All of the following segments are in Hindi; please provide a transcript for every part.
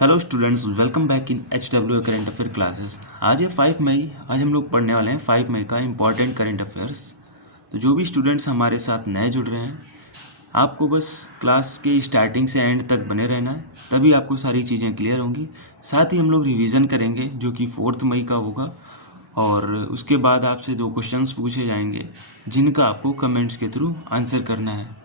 Hello students, welcome back in HW current affair classes. आज है 5 मई। आज हम लोग पढ़ने वाले हैं 5 मई का इम्पॉर्टेंट करंट अफेयर्स। तो जो भी स्टूडेंट्स हमारे साथ नए जुड़ रहे हैं, आपको बस क्लास के स्टार्टिंग से एंड तक बने रहना है, तभी आपको सारी चीज़ें क्लियर होंगी। साथ ही हम लोग रिवीजन करेंगे जो कि 4 मई का होगा, और उसके बाद आपसे 2 क्वेश्चंस पूछे जाएंगे जिनका आपको कमेंट्स के थ्रू आंसर करना है।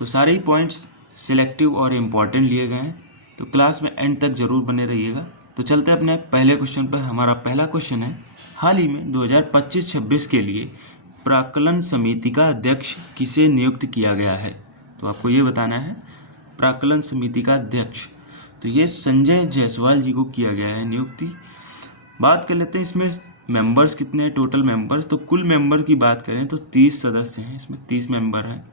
तो सारे ही पॉइंट्स सिलेक्टिव और इम्पॉर्टेंट लिए गए हैं, तो क्लास में एंड तक ज़रूर बने रहिएगा। तो चलते हैं अपने पहले क्वेश्चन पर। हमारा पहला क्वेश्चन है, हाल ही में 2025-26 के लिए प्राक्कलन समिति का अध्यक्ष किसे नियुक्त किया गया है? तो आपको ये बताना है प्राक्कलन समिति का अध्यक्ष। तो ये संजय जायसवाल जी को किया गया है नियुक्ति। बात कर लेते हैं इसमें मेंबर्स कितने हैं, टोटल मेंबर्स। तो कुल मेंबर की बात करें तो 30 सदस्य हैं, इसमें 30 मेंबर हैं।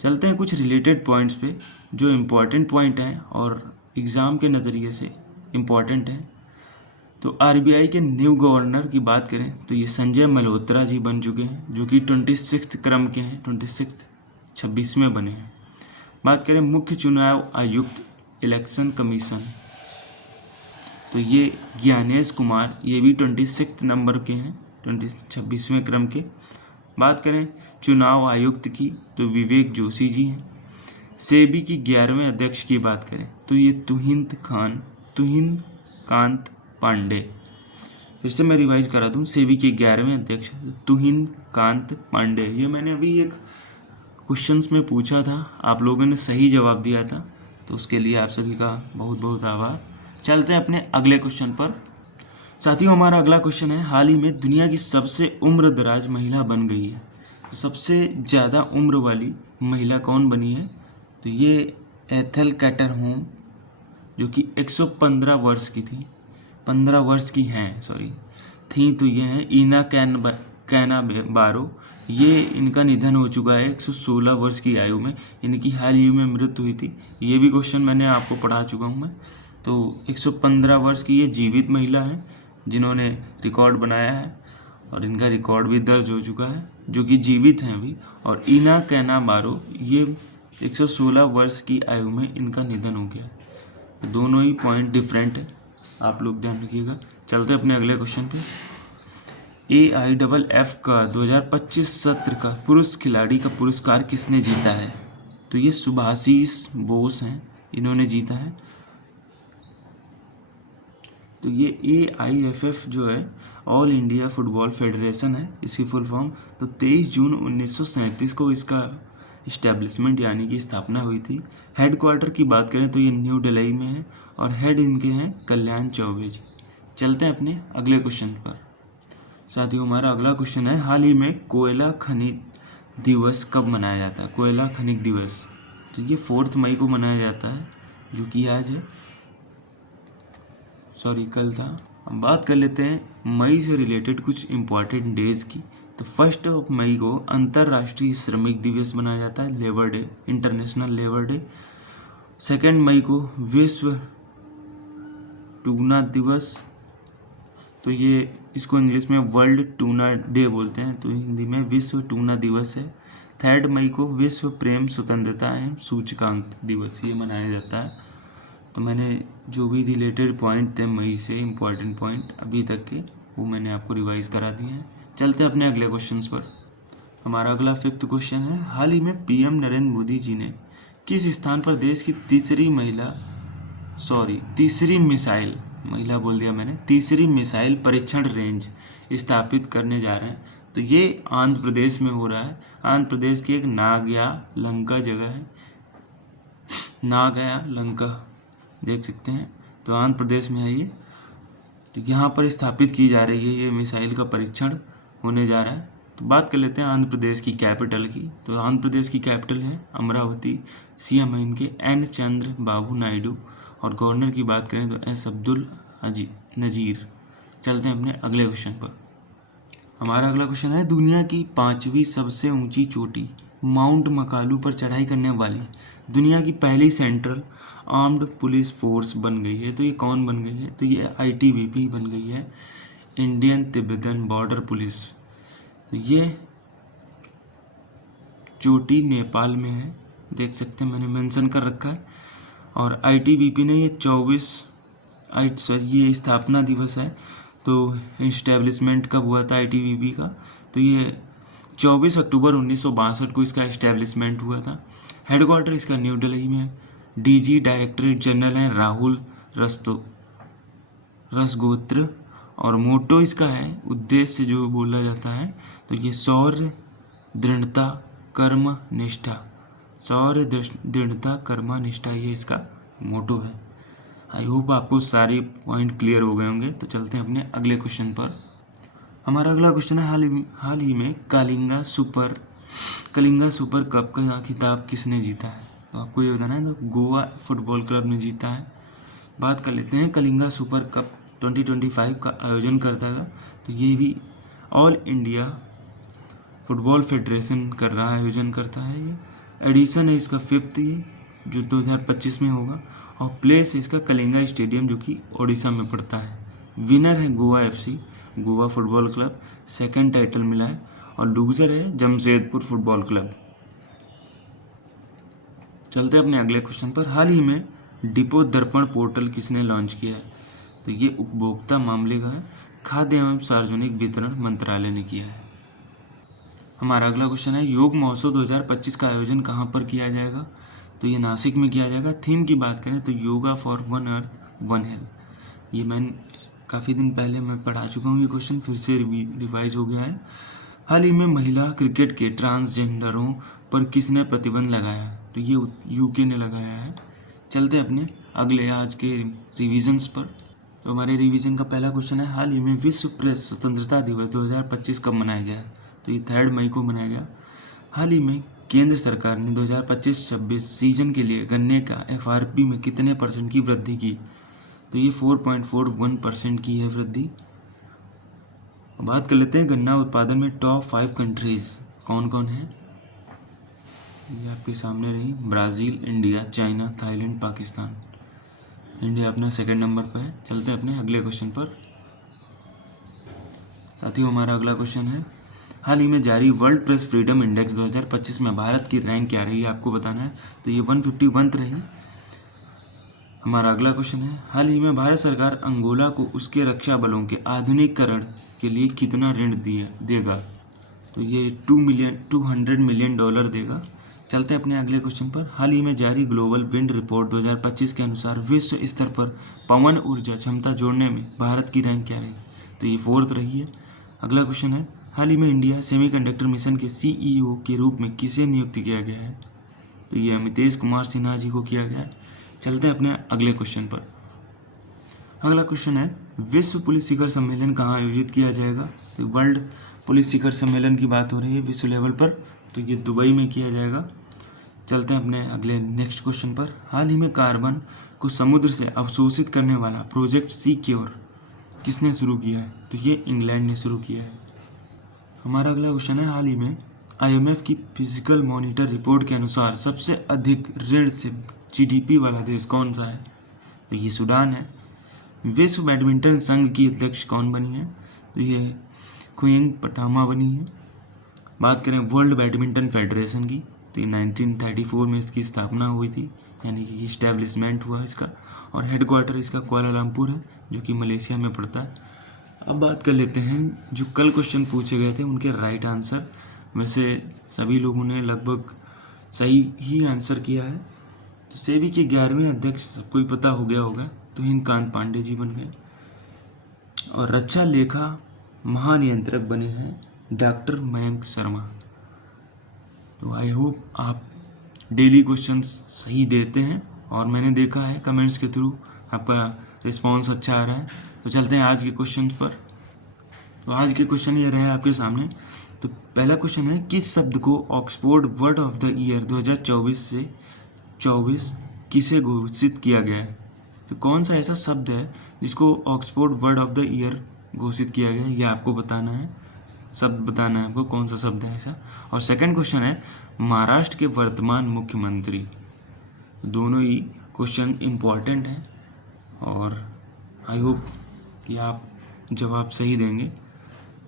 चलते हैं कुछ रिलेटेड पॉइंट्स पे जो इम्पोर्टेंट पॉइंट हैं और एग्ज़ाम के नज़रिए से इम्पॉर्टेंट हैं। तो RBI के न्यू गवर्नर की बात करें तो ये संजय मल्होत्रा जी बन चुके हैं, जो कि 26 क्रम के हैं, 26वें बने हैं। बात करें मुख्य चुनाव आयुक्त इलेक्शन कमीशन, तो ये ज्ञानेश कुमार, ये भी 26 नंबर के हैं, 26वें क्रम के। बात करें चुनाव आयुक्त की तो विवेक जोशी जी हैं। सेबी की 11वें अध्यक्ष की बात करें तो ये तुहिन कांत पांडे। फिर से मैं रिवाइज करा दूं, सेबी के 11वें अध्यक्ष तुहिन कांत पांडे। ये मैंने अभी एक क्वेश्चंस में पूछा था, आप लोगों ने सही जवाब दिया था, तो उसके लिए आप सभी का बहुत बहुत आभार। चलते हैं अपने अगले क्वेश्चन पर। साथियों, हमारा अगला क्वेश्चन है, हाल ही में दुनिया की सबसे उम्रदराज महिला बन गई है। तो सबसे ज़्यादा उम्र वाली महिला कौन बनी है? तो ये एथेल कैटरहोम, जो कि 115 वर्ष की थी, 15 वर्ष की हैं थी। तो ये हैं ईना कैना बारो। ये इनका निधन हो चुका है 116 वर्ष की आयु में, इनकी हाल ही में मृत्यु हुई थी। ये भी क्वेश्चन मैंने आपको पढ़ा चुका हूँ मैं। तो 115 वर्ष की ये जीवित महिला है जिन्होंने रिकॉर्ड बनाया है, और इनका रिकॉर्ड भी दर्ज हो चुका है, जो कि जीवित हैं अभी। और ईना कैना बारो, ये 116 वर्ष की आयु में इनका निधन हो गया। तो दोनों ही पॉइंट डिफरेंट है, आप लोग ध्यान रखिएगा। चलते हैं अपने अगले क्वेश्चन पे। AIFF का 2025 सत्र का पुरुष खिलाड़ी का पुरस्कार किसने जीता है? तो ये सुभाषिस बोस हैं, इन्होंने जीता है। तो ये AIFF जो है ऑल इंडिया फुटबॉल फेडरेशन है, इसकी फुल फॉर्म। तो 23 जून 1937 को इसका इस्टेब्लिशमेंट यानी कि स्थापना हुई थी। हेडक्वार्टर की बात करें तो ये न्यू दिल्ली में है, और हेड इनके हैं कल्याण चौबे जी। चलते हैं अपने अगले क्वेश्चन पर। साथियों, हमारा अगला क्वेश्चन है, हाल ही में कोयला खनिज दिवस कब मनाया जाता है? कोयला खनिज दिवस, तो ये 4 मई को मनाया जाता है, जो कि आज है, कल था। अब बात कर लेते हैं मई से रिलेटेड कुछ इम्पॉर्टेंट डेज़ की। तो 1 मई को अंतर्राष्ट्रीय श्रमिक दिवस मनाया जाता है, labour day, international labour day. 2 मई को विश्व टूना दिवस, तो ये इसको इंग्लिश में वर्ल्ड टूना डे बोलते हैं, तो हिंदी में विश्व टूना दिवस है। 3 मई को विश्व प्रेम स्वतंत्रता एवं सूचकांक दिवस ये मनाया जाता है। तो मैंने जो भी रिलेटेड पॉइंट थे मई से इम्पॉर्टेंट पॉइंट अभी तक के, वो मैंने आपको रिवाइज करा दिए हैं। चलते हैं अपने अगले क्वेश्चंस पर। हमारा अगला 5th क्वेश्चन है, हाल ही में PM नरेंद्र मोदी जी ने किस स्थान पर देश की तीसरी मिसाइल परीक्षण रेंज स्थापित करने जा रहे हैं? तो ये आंध्र प्रदेश में हो रहा है। आंध्र प्रदेश की एक नागया लंका जगह है, नागया लंका देख सकते हैं, तो आंध्र प्रदेश में है ये। तो यहाँ पर स्थापित की जा रही है, ये मिसाइल का परीक्षण होने जा रहा है। तो बात कर लेते हैं आंध्र प्रदेश की कैपिटल की। तो आंध्र प्रदेश की कैपिटल है अमरावती। CM है इनके N चंद्रबाबू नायडू, और गवर्नर की बात करें तो S अब्दुल नजीर। चलते हैं अपने अगले क्वेश्चन पर। हमारा अगला क्वेश्चन है, दुनिया की 5वीं सबसे ऊंची चोटी माउंट मकालू पर चढ़ाई करने वाली दुनिया की पहली सेंट्रल आर्म्ड पुलिस फोर्स बन गई है। तो ये कौन बन गई है? तो ये ITBP बन गई है, इंडियन तिब्बतन बॉर्डर पुलिस। तो ये चोटी नेपाल में है, देख सकते हैं मैंने मेंशन कर रखा है। और ITBP ने ये स्थापना दिवस है। तो इस्टेब्लिशमेंट कब हुआ था ITBP का, तो ये 24 अक्टूबर 1962 को इसका इस्टेब्लिशमेंट हुआ था। हेडक्वार्टर इसका न्यू दिल्ली में है। DG डायरेक्टरेट जनरल हैं राहुल रसगोत्र। और मोटो इसका है, उद्देश्य जो बोला जाता है, तो ये शौर्य दृढ़ता कर्म निष्ठा, शौर्य दृढ़ता कर्म निष्ठा, ये इसका मोटो है। आई होप आपको सारे पॉइंट क्लियर हो गए होंगे। तो चलते हैं अपने अगले क्वेश्चन पर। हमारा अगला क्वेश्चन है, हाल ही में कलिंगा सुपर कप का खिताब किसने जीता है? तो आपको ये बताना है। तो गोवा फुटबॉल क्लब ने जीता है। बात कर लेते हैं कलिंगा सुपर कप 2025 का आयोजन करता है। तो ये भी ऑल इंडिया फुटबॉल फेडरेशन कर रहा है, आयोजन करता है। ये एडिशन है इसका 5th, ये जो 2025 में होगा। और प्लेस है इसका कलिंगा स्टेडियम, जो कि ओडिशा में पड़ता है। विनर है Goa FC, Goa football club, 2nd title मिला है। और लूजर है जमशेदपुर फुटबॉल क्लब। चलते हैं अपने अगले क्वेश्चन पर। हाल ही में डिपो दर्पण पोर्टल किसने लॉन्च किया है? तो ये उपभोक्ता मामले का है, खाद्य एवं सार्वजनिक वितरण मंत्रालय ने किया है। हमारा अगला क्वेश्चन है, योग महोत्सव 2025 का आयोजन कहाँ पर किया जाएगा? तो ये नासिक में किया जाएगा। थीम की बात करें तो yoga for one earth one health. ये मैं काफ़ी दिन पहले मैं पढ़ा चुका हूँ, ये क्वेश्चन फिर से रिवाइज हो गया है। हाल ही में महिला क्रिकेट के ट्रांसजेंडरों पर किसने प्रतिबंध लगाया? तो ये UK ने लगाया है। चलते हैं अपने अगले आज के रिविजन्स पर। तो हमारे रिवीजन का पहला क्वेश्चन है, हाल ही में विश्व प्रेस स्वतंत्रता दिवस 2025 कब मनाया गया है? तो ये 3 मई को मनाया गया। हाल ही में केंद्र सरकार ने 2025-26 सीजन के लिए गन्ने का FRP में कितने % की वृद्धि की? तो ये 4.41% की है वृद्धि। बात कर लेते हैं गन्ना उत्पादन में टॉप 5 कंट्रीज कौन कौन है। ये आपके सामने रही, Brazil, India, China, Thailand, Pakistan. India अपना 2nd नंबर पर है। चलते हैं अपने अगले क्वेश्चन पर। साथियों हमारा अगला क्वेश्चन है, हाल ही में जारी वर्ल्ड प्रेस फ्रीडम इंडेक्स 2025 में भारत की रैंक क्या रही, आपको बताना है। तो ये 151 रही। हमारा अगला क्वेश्चन है, हाल ही में भारत सरकार अंगोला को उसके रक्षा बलों के आधुनिकीकरण के लिए कितना ऋण देगा? तो ये $200 मिलियन देगा। चलते हैं अपने अगले क्वेश्चन पर। हाल ही में जारी ग्लोबल विंड रिपोर्ट 2025 के अनुसार विश्व स्तर पर पवन ऊर्जा क्षमता जोड़ने में भारत की रैंक क्या रही? तो ये 4th रही है। अगला क्वेश्चन है, हाल ही में इंडिया सेमीकंडक्टर मिशन के CEO के रूप में किसे नियुक्त किया गया है? तो ये अमितेश कुमार सिन्हा जी को किया गया है। चलते हैं अपने अगले क्वेश्चन पर। अगला क्वेश्चन है, विश्व पुलिस शिखर सम्मेलन कहाँ आयोजित किया जाएगा? तो वर्ल्ड पुलिस शिखर सम्मेलन की बात हो रही है विश्व लेवल पर, तो ये दुबई में किया जाएगा। चलते हैं अपने अगले नेक्स्ट क्वेश्चन पर। हाल ही में कार्बन को समुद्र से अवशोषित करने वाला प्रोजेक्ट सिक्योर किसने शुरू किया है? तो ये इंग्लैंड ने शुरू किया है। हमारा अगला क्वेश्चन है, हाल ही में IMF की फिजिकल मॉनिटर रिपोर्ट के अनुसार सबसे अधिक ऋण से GDP वाला देश कौन सा है? तो ये सूडान है। विश्व बैडमिंटन संघ की अध्यक्ष कौन बनी है? तो ये खुइंग पटामा बनी है। बात करें वर्ल्ड बैडमिंटन फेडरेशन की, तो ये 1934 में इसकी स्थापना हुई थी, यानी कि इस्टेब्लिशमेंट हुआ इसका। और हेडक्वार्टर इसका कुआलालंपुर है, जो कि मलेशिया में पड़ता है। अब बात कर लेते हैं जो कल क्वेश्चन पूछे गए थे उनके राइट आंसर। वैसे सभी लोगों ने लगभग सही ही आंसर किया है। तो सेबी के 11वें अध्यक्ष सबको ही पता हो गया होगा, तो हिंदकांत पांडे जी बन गए। और रक्षा लेखा महानियंत्रक बने हैं डॉक्टर मयंक शर्मा। तो आई होप आप डेली क्वेश्चंस सही देते हैं, और मैंने देखा है कमेंट्स के थ्रू आपका रिस्पांस अच्छा आ रहा है। तो चलते हैं आज के क्वेश्चंस पर। तो आज के क्वेश्चन ये रहे आपके सामने। तो पहला क्वेश्चन है, किस शब्द को Oxford word of the year 2024 किसे घोषित किया गया है? तो कौन सा ऐसा शब्द है जिसको Oxford word of the year घोषित किया गया है, ये आपको बताना है। शब्द बताना है आपको, कौन सा शब्द है ऐसा। और सेकंड क्वेश्चन है, महाराष्ट्र के वर्तमान मुख्यमंत्री। दोनों ही क्वेश्चन इम्पॉर्टेंट हैं, और आई होप कि आप जवाब सही देंगे।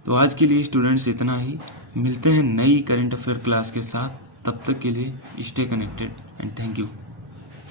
तो आज के लिए स्टूडेंट्स इतना ही। मिलते हैं नई करंट अफेयर क्लास के साथ। तब तक के लिए stay connected and thank you.